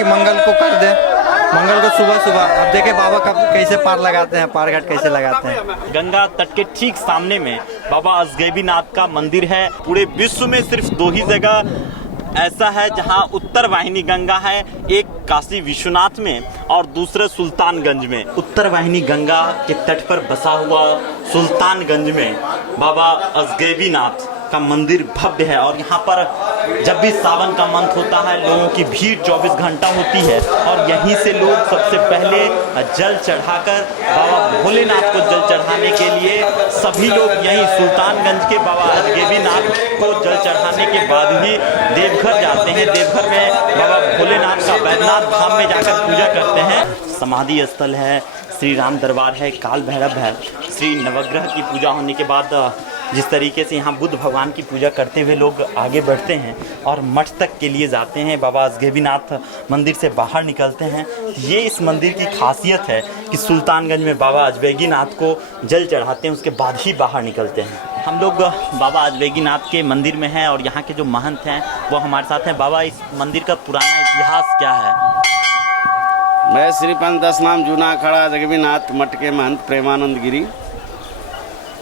कि मंगल को कर दें, मंगल को सुबह सुबह। अब देखें बाबा कब कैसे पार लगाते हैं, पार घाट कैसे लगाते हैं। गंगा तट के ठीक सामने में बाबा अजगैबीनाथ का मंदिर है। पूरे विश्व में सिर्फ 2 ही जगह ऐसा है जहां उत्तर वाहिनी गंगा है, एक काशी विश्वनाथ में और दूसरे सुल्तानगंज में। उत्तर वाहिनी गंगा के तट पर बसा हुआ सुल्तानगंज में बाबा अजगैबीनाथ का मंदिर भव्य है और यहाँ पर जब भी सावन का मंथ होता है लोगों की भीड़ 24 घंटा होती है और यहीं से लोग सबसे पहले जल चढ़ाकर बाबा भोलेनाथ को जल चढ़ाने के लिए सभी लोग यहीं सुल्तानगंज के बाबा अजगैबीनाथ को जल चढ़ाने के बाद ही देवघर जाते हैं। देवघर में बाबा भोलेनाथ का बैद्यनाथ धाम में जाकर पूजा करते हैं। समाधि स्थल है, श्री राम दरबार है, काल भैरव है। श्री नवग्रह की पूजा होने के बाद जिस तरीके से यहाँ बुद्ध भगवान की पूजा करते हुए लोग आगे बढ़ते हैं और मठ तक के लिए जाते हैं, बाबा अजगैबीनाथ मंदिर से बाहर निकलते हैं। ये इस मंदिर की खासियत है कि सुल्तानगंज में बाबा अजगैबीनाथ को जल चढ़ाते हैं, उसके बाद ही बाहर निकलते हैं। हम लोग बाबा अजगैबीनाथ के मंदिर में हैं और यहाँ के जो महंत हैं वो हमारे साथ हैं। बाबा, इस मंदिर का पुराना इतिहास क्या है? मैं श्री पंथ दशनाम जूना अखाड़ा अजगैबीनाथ मठ के महंत प्रेमानंद गिरी।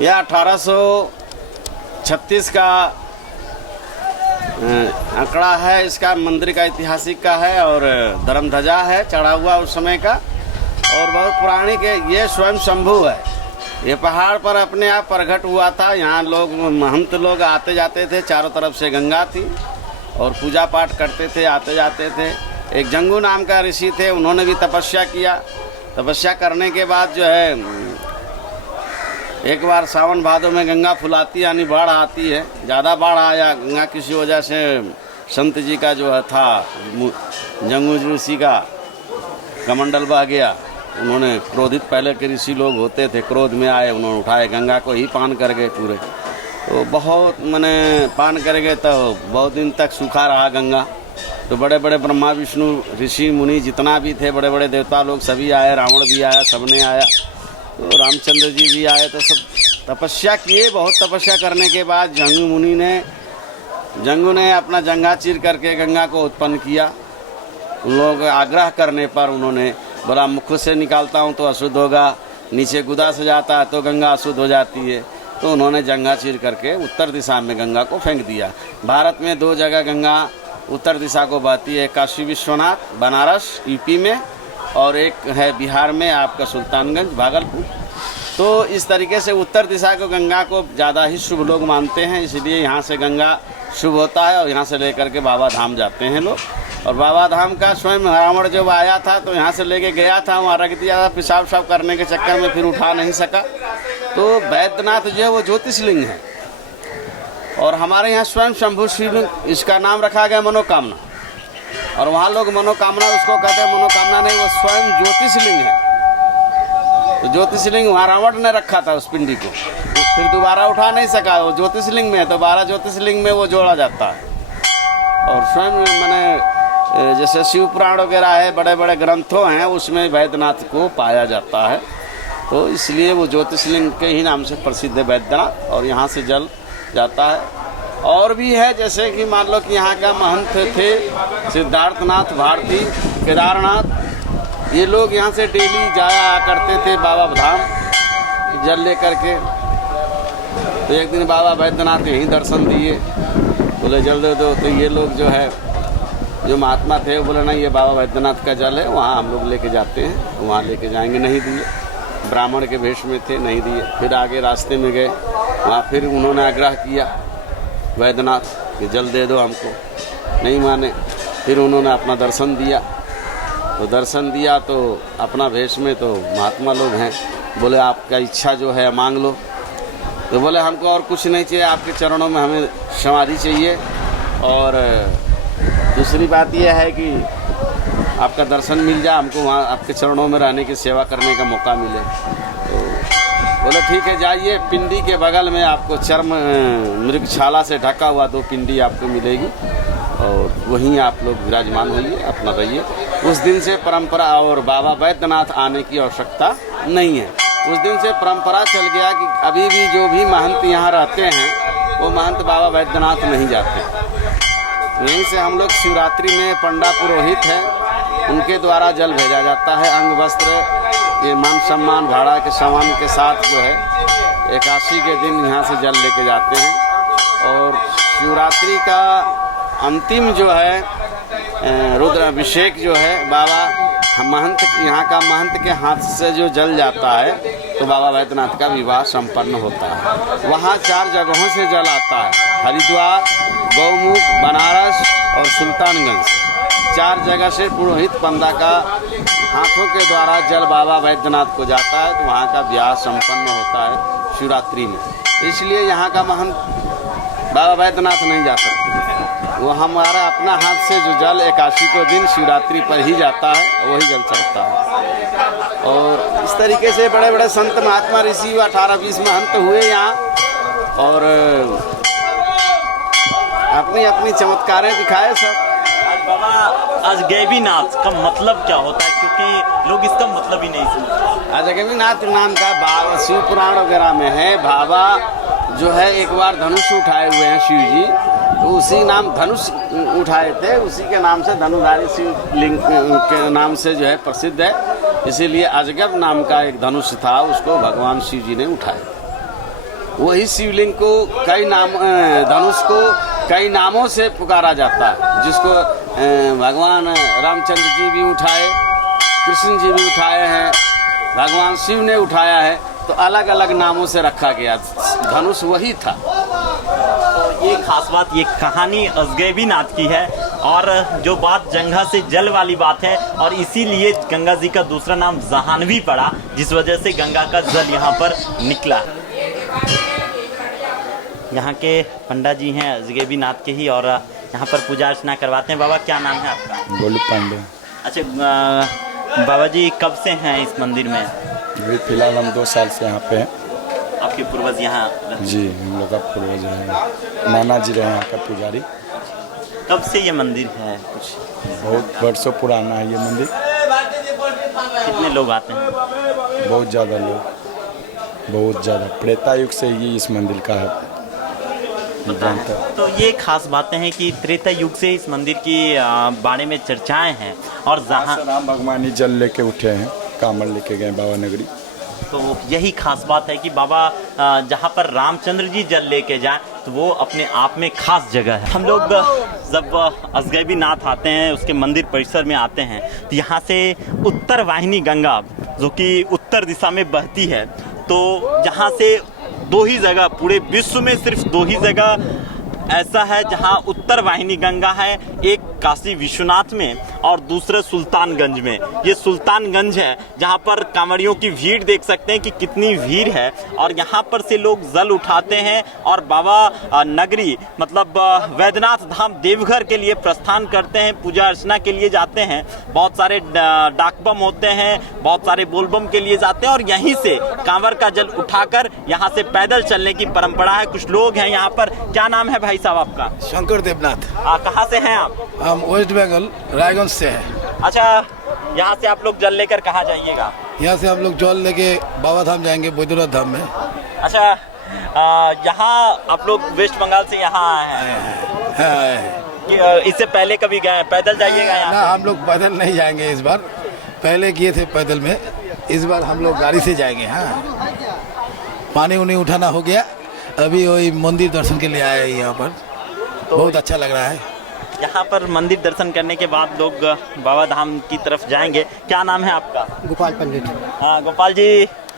यह 1836 का आंकड़ा है। इसका मंदिर का ऐतिहासिक का है और धर्म ध्वजा है चढ़ा हुआ उस समय का, और बहुत पुरानी के ये स्वयं शंभू है। ये पहाड़ पर अपने आप प्रकट हुआ था। यहाँ लोग महंत लोग आते जाते थे, चारों तरफ से गंगा थी और पूजा पाठ करते थे, आते जाते थे। एक जंगू नाम का ऋषि थे, उन्होंने भी तपस्या किया। तपस्या करने के बाद जो है एक बार सावन भादों में गंगा फुलाती यानी बाढ़ आती है, ज़्यादा बाढ़ आया गंगा, किसी वजह से संत जी का जो है था जंगू ऋषि का कमंडल बह गया। उन्होंने क्रोधित, पहले के ऋषि लोग होते थे, क्रोध में आए, उन्होंने उठाए गंगा को ही पान कर गए पूरे। तो बहुत मैंने पान कर गए तो बहुत दिन तक सूखा रहा गंगा। तो बड़े बड़े ब्रह्मा विष्णु ऋषि मुनि जितना भी थे, बड़े बड़े देवता लोग सभी आए, रावण भी आया, सबने आया, तो रामचंद्र जी भी आए। तो सब तपस्या किए। बहुत तपस्या करने के बाद जंगू ने अपना जंघा चीर करके गंगा को उत्पन्न किया। उन लोगों के आग्रह करने पर उन्होंने बोला मुख से निकालता हूँ तो अशुद्ध होगा, नीचे गुदा से जाता है तो गंगा अशुद्ध हो जाती है। तो उन्होंने जंघा चीर करके उत्तर दिशा में गंगा को फेंक दिया। भारत में 2 जगह गंगा उत्तर दिशा को बहती है, काशी विश्वनाथ बनारस यूपी में, और एक है बिहार में आपका सुल्तानगंज भागलपुर। तो इस तरीके से उत्तर दिशा को गंगा को ज़्यादा ही शुभ लोग मानते हैं, इसलिए यहाँ से गंगा शुभ होता है और यहाँ से लेकर के बाबा धाम जाते हैं लोग। और बाबा धाम का स्वयं रावण जब आया था तो यहाँ से लेके गया था, वहाँ रख दिया था, पेशाब साफ करने के चक्कर में फिर उठा नहीं सका। तो बैद्यनाथ जो है वो ज्योतिषलिंग है और हमारे यहाँ स्वयं शंभू शिवलिंग, इसका नाम रखा गया मनोकामना। और वहाँ लोग मनोकामना उसको कहते हैं, मनोकामना नहीं, वो स्वयं ज्योतिषलिंग है। तो ज्योतिषलिंग वहाँ रावण ने रखा था उस पिंडी को, फिर दोबारा उठा नहीं सका, वो ज्योतिषलिंग में है। तो 12 ज्योतिषलिंग में वो जोड़ा जाता है। और स्वयं मैंने जैसे शिव पुराण वगैरह है, बड़े बड़े ग्रंथों हैं, उसमें बैद्यनाथ को पाया जाता है। तो इसलिए वो ज्योतिषलिंग के ही नाम से प्रसिद्ध है बैद्यनाथ, और यहाँ से जल जाता है। और भी है, जैसे कि मान लो कि यहाँ का महंत थे सिद्धार्थनाथ भारती, केदारनाथ, ये लोग यहाँ से डेली जाया करते थे बाबा धाम जल लेकर के। तो एक दिन बाबा बैद्यनाथ यहीं दर्शन दिए, बोले जल दे दो। तो ये लोग जो है, जो महात्मा थे, वो बोले नहीं ये बाबा बैद्यनाथ का जल है, वहाँ हम लोग लेके जाते हैं, वहाँ लेके जाएंगे। नहीं दिए, ब्राह्मण के भेष में थे, नहीं दिए। फिर आगे रास्ते में गए, वहाँ फिर उन्होंने आग्रह किया बैद्यनाथ कि जल दे दो हमको, नहीं माने। फिर उन्होंने अपना दर्शन दिया। तो दर्शन दिया तो अपना भेष में, तो महात्मा लोग हैं, बोले आपका इच्छा जो है मांग लो। तो बोले हमको और कुछ नहीं चाहिए, आपके चरणों में हमें समाधि चाहिए, और दूसरी बात यह है कि आपका दर्शन मिल जाए, हमको वहाँ आपके चरणों में रहने की सेवा करने का मौका मिले। तो बोले ठीक है जाइए, पिंडी के बगल में आपको चर्म मृगछाला से ढका हुआ 2 पिंडी आपको मिलेगी, और वहीं आप लोग विराजमान होइए, अपना रहिए। उस दिन से परंपरा, और बाबा बैद्यनाथ आने की आवश्यकता नहीं है। उस दिन से परंपरा चल गया कि अभी भी जो भी महंत यहाँ रहते हैं वो महंत बाबा बैद्यनाथ नहीं जाते। यहीं से हम लोग शिवरात्रि में पंडा पुरोहित है, उनके द्वारा जल भेजा जाता है। अंग वस्त्र, ये मान सम्मान, भाड़ा के सामान के साथ जो है एकादशी के दिन यहाँ से जल लेके जाते हैं। और शिवरात्रि का अंतिम जो है रुद्र अभिषेक जो है बाबा महंत, यहाँ का महंत के हाथ से जो जल जाता है तो बाबा बैद्यनाथ का विवाह संपन्न होता है। वहाँ 4 जगहों से जल आता है, हरिद्वार, गौमुख, बनारस और सुल्तानगंज। 4 जगह से पुरोहित पंदा का हाथों के द्वारा जल बाबा बैद्यनाथ को जाता है तो वहाँ का विवाह संपन्न होता है शिवरात्रि में। इसलिए यहाँ का महंत बाबा बैद्यनाथ नहीं जा सकते, वो हमारा अपना हाथ से जो जल एकादशी को दिन शिवरात्रि पर ही जाता है वही जल चढ़ता है। और इस तरीके से बड़े बड़े संत महात्मा ऋषि 18-20 महंत हुए यहाँ और अपनी अपनी चमत्कारें दिखाए सब। बाबा अजगैबीनाथ का मतलब क्या होता है, क्योंकि लोग इसका मतलब ही नहीं समझते। अजगैबीनाथ नाम का बाबा शिव पुराण वगैरह में है। बाबा जो है एक बार धनुष उठाए हुए हैं शिव जी, तो उसी नाम धनुष उठाए थे, उसी के नाम से धनुधारी शिव लिंग के नाम से जो है प्रसिद्ध है। इसीलिए अजगब नाम का एक धनुष था, उसको भगवान शिव जी ने उठाया। वही शिवलिंग को कई नाम, धनुष को कई नामों से पुकारा जाता है, जिसको भगवान रामचंद्र जी भी उठाए, कृष्ण जी भी उठाए हैं, भगवान शिव ने उठाया है, तो अलग अलग नामों से रखा गया। धनुष वही था। ये खास बात, ये कहानी अजगैबीनाथ की है और जो बात जंगा से जल वाली बात है, और इसीलिए गंगा जी का दूसरा नाम जहानवी पड़ा, जिस वजह से गंगा का जल यहाँ पर निकला। यहाँ के पंडा जी हैं अजगैबीनाथ के ही, और यहाँ पर पूजा अर्चना करवाते हैं। बाबा क्या नाम है आपका? गोलू पांडे। अच्छा बाबा जी कब से हैं इस मंदिर में? अभी फिलहाल हम 2 साल से यहाँ पे हैं। आपके पूर्वज यहाँ? जी, हम लोग का पूर्वज है, नाना जी रहे यहाँ का पुजारी। कब से ये मंदिर है? कुछ बहुत वर्षों पुराना है ये मंदिर। कितने लोग आते हैं? बहुत ज़्यादा लोग, बहुत ज़्यादा। त्रेतायुग से ही इस मंदिर का है। तो ये खास बातें हैं कि त्रेता युग से इस मंदिर की बारे में चर्चाएं हैं, और जहाँ राम भगवान ही जल लेके उठे हैं, कामड़ लेके गए बाबा नगरी। तो यही खास बात है कि बाबा जहाँ पर रामचंद्र जी जल लेके जाएं तो वो अपने आप में खास जगह है। हम लोग जब अजगैबीनाथ आते हैं, उसके मंदिर परिसर में आते हैं, तो यहाँ से उत्तर वाहिनी गंगा जो कि उत्तर दिशा में बहती है, तो जहाँ से 2 ही जगह, पूरे विश्व में सिर्फ 2 ही जगह ऐसा है जहां उत्तर वाहिनी गंगा है, एक काशी विश्वनाथ में और दूसरे सुल्तानगंज में। ये सुल्तानगंज है जहां पर कांवड़ियों की भीड़ देख सकते हैं कि कितनी भीड़ है, और यहां पर से लोग जल उठाते हैं और बाबा नगरी मतलब वैद्यनाथ धाम देवघर के लिए प्रस्थान करते हैं, पूजा अर्चना के लिए जाते हैं। बहुत सारे डाकबम होते हैं, बहुत सारे बोलबम के लिए जाते हैं, और यहीं से कांवर का जल उठाकर यहाँ से पैदल चलने की परंपरा है। कुछ लोग हैं यहाँ पर। क्या नाम है भाई साहब आपका? शंकर देवनाथ। कहाँ से हैं आप? हम वेस्ट बंगाल रायगंज से हैं। अच्छा, यहाँ से आप लोग जल लेकर कहाँ जाइएगा? यहाँ से हम लोग जल लेके बाबा धाम जाएंगे, बैद्यनाथ धाम में। अच्छा, यहाँ आप लोग वेस्ट बंगाल से यहाँ आए हैं? इससे पहले कभी गए? पैदल जाइएगा यहाँ? ना, हम लोग पैदल नहीं जाएंगे इस बार। पहले किए थे पैदल में, इस बार हम लोग गाड़ी से जाएंगे। हाँ, पानी उनी उठाना हो गया, अभी वही मंदिर दर्शन के लिए आए हैं यहाँ पर। तो बहुत अच्छा लग रहा है। यहाँ पर मंदिर दर्शन करने के बाद लोग बाबा धाम की तरफ जाएंगे। क्या नाम है आपका? गोपाल पंडित। गोपाल जी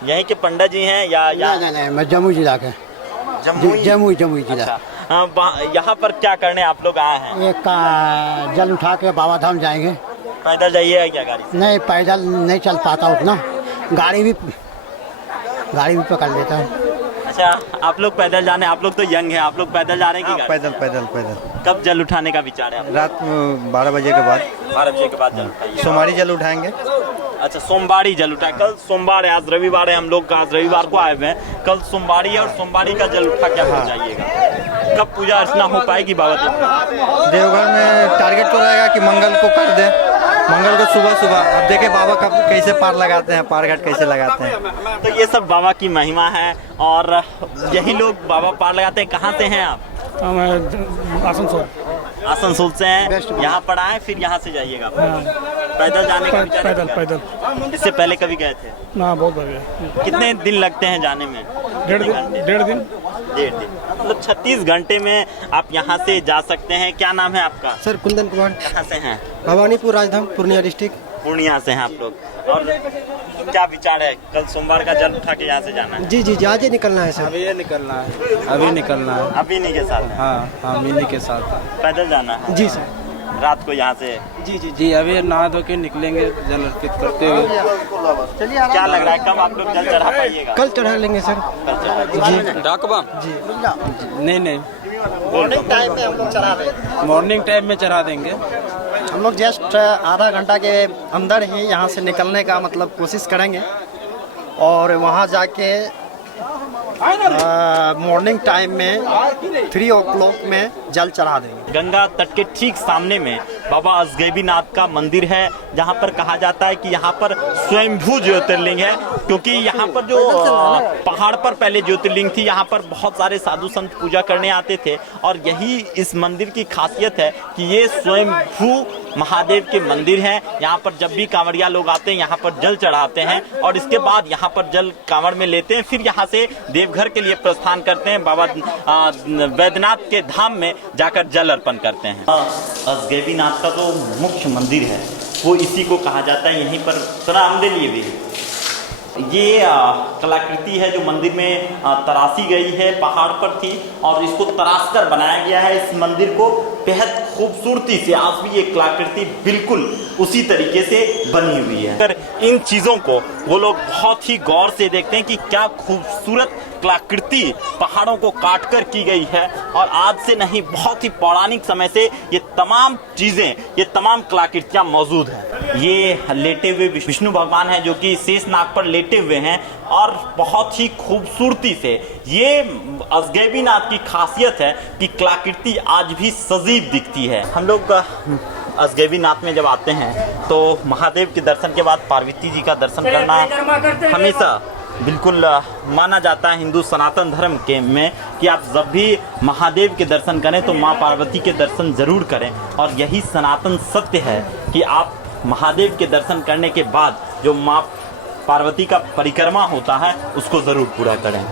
यहीं के पंडित जी हैं या? नहीं, मैं जम्मू जिला के। जम्मू जिला। अच्छा, यहाँ पर क्या करने आप लोग आए हैं? एक का जल उठा के बाबा धाम जाएंगे। पैदल जाइएगा क्या गाड़ी से? नहीं, पैदल नहीं चल पाता उतना, गाड़ी भी पकड़ लेता है। अच्छा, आप लोग पैदल जाने, आप लोग तो यंग हैं, आप लोग पैदल जा रहे हैं कि पैदल पैदल पैदल। कब जल उठाने का विचार है? रात 12 बजे के बाद। 12 बजे के बाद जल उठाइए। सोमवारी जल उठाएंगे। अच्छा, सोमवारी जल उठाए। कल सोमवार है, आज रविवार है, हम लोग आज रविवार को आए हुए हैं। कल सोमवारी है और सोमवारी का जल उठा क्या हो जाइएगा। कब पूजा अर्चना हो पाएगी बाबा देवघर में? टारगेट तो रहेगा कि मंगल को कर दें, मंगल को सुबह। अब देखे बाबा कब कैसे पार लगाते हैं, पार घाट कैसे लगाते हैं। तो ये सब बाबा की महिमा है, और यही लोग बाबा पार लगाते हैं। कहाँ से हैं आप? आसनसोल। आसनसोल से हैं, यहाँ पर आए फिर यहाँ से जाइएगा। पैदल जाने का विचार है क्या? पैदल इससे पहले कभी गए थे? ना बहुत बढ़िया। कितने दिन लगते हैं जाने में? डेढ़ दिन। मतलब 36 घंटे में आप यहाँ से जा सकते हैं। क्या नाम है आपका? सर कुंदन कुमार, कहाँ से हैं? भवानीपुर राजधाम, पूर्णिया डिस्ट्रिक्ट। पूर्णिया से हैं आप लोग। और क्या विचार है, कल सोमवार का जल उठा के यहाँ से जाना है? जी आज ही निकलना है सर। अभी निकलना है। अभी नहीं के साथ हैं? हाँ मिनी के साथ। पैदल जाना है? जी सर। रात को यहाँ से? जी अभी नहा धो के निकलेंगे जल अर्पित करते हुए। क्या लग रहा है कब आप लोग जल चढ़ा पाइएगा? कल चढ़ा लेंगे सर। जी नहीं मॉर्निंग टाइम में हम लोग चढ़ा देंगे। मॉर्निंग टाइम में चढ़ा देंगे। हम लोग जस्ट आधा घंटा के अंदर ही यहाँ से निकलने का मतलब कोशिश करेंगे और वहाँ जाके मॉर्निंग टाइम में 3 o'clock में जल चढ़ा देंगे। गंगा तट के ठीक सामने में बाबा असगैबीनाथ का मंदिर है, जहाँ पर कहा जाता है कि यहाँ पर स्वयंभू ज्योतिर्लिंग है, क्योंकि यहाँ पर जो पहाड़ पर पहले ज्योतिर्लिंग थी, यहाँ पर बहुत सारे साधु संत पूजा करने आते थे और यही इस मंदिर की खासियत है कि ये स्वयंभू महादेव के मंदिर हैं। यहाँ पर जब भी कांवड़िया लोग आते हैं यहाँ पर जल चढ़ाते हैं और इसके बाद यहाँ पर जल कांवड़ में लेते हैं, फिर यहाँ से देवघर के लिए प्रस्थान करते हैं, बाबा वैद्यनाथ के धाम में जाकर जल अर्पण करते हैं। असगैबीनाथ का जो मुख्य मंदिर है वो इसी को कहा जाता है। यहीं पर थोड़ा हमने लिए भी ये कलाकृति है जो मंदिर में तराशी गई है, पहाड़ पर थी और इसको तराश कर बनाया गया है। इस मंदिर को बेहद खूबसूरती से आज भी ये कलाकृति बिल्कुल उसी तरीके से बनी हुई है। अगर इन चीज़ों को वो लोग बहुत ही गौर से देखते हैं कि क्या खूबसूरत कलाकृति पहाड़ों को काटकर की गई है और आज से नहीं बहुत ही पौराणिक समय से ये तमाम चीज़ें, ये तमाम कलाकृतियाँ मौजूद हैं। ये लेटे हुए विष्णु भगवान हैं जो कि शेष नाग पर लेटे हुए हैं और बहुत ही खूबसूरती से ये असगैबीनाथ की खासियत है कि कलाकृति आज भी सजीव दिखती है। हम लोग असगैबीनाथ में जब आते हैं तो महादेव के दर्शन के बाद पार्वती जी का दर्शन करना हमेशा बिल्कुल माना जाता है हिंदू सनातन धर्म के में कि आप जब भी महादेव के दर्शन करें तो माँ पार्वती के दर्शन जरूर करें और यही सनातन सत्य है कि आप महादेव के दर्शन करने के बाद जो माँ पार्वती का परिक्रमा होता है उसको जरूर पूरा करें।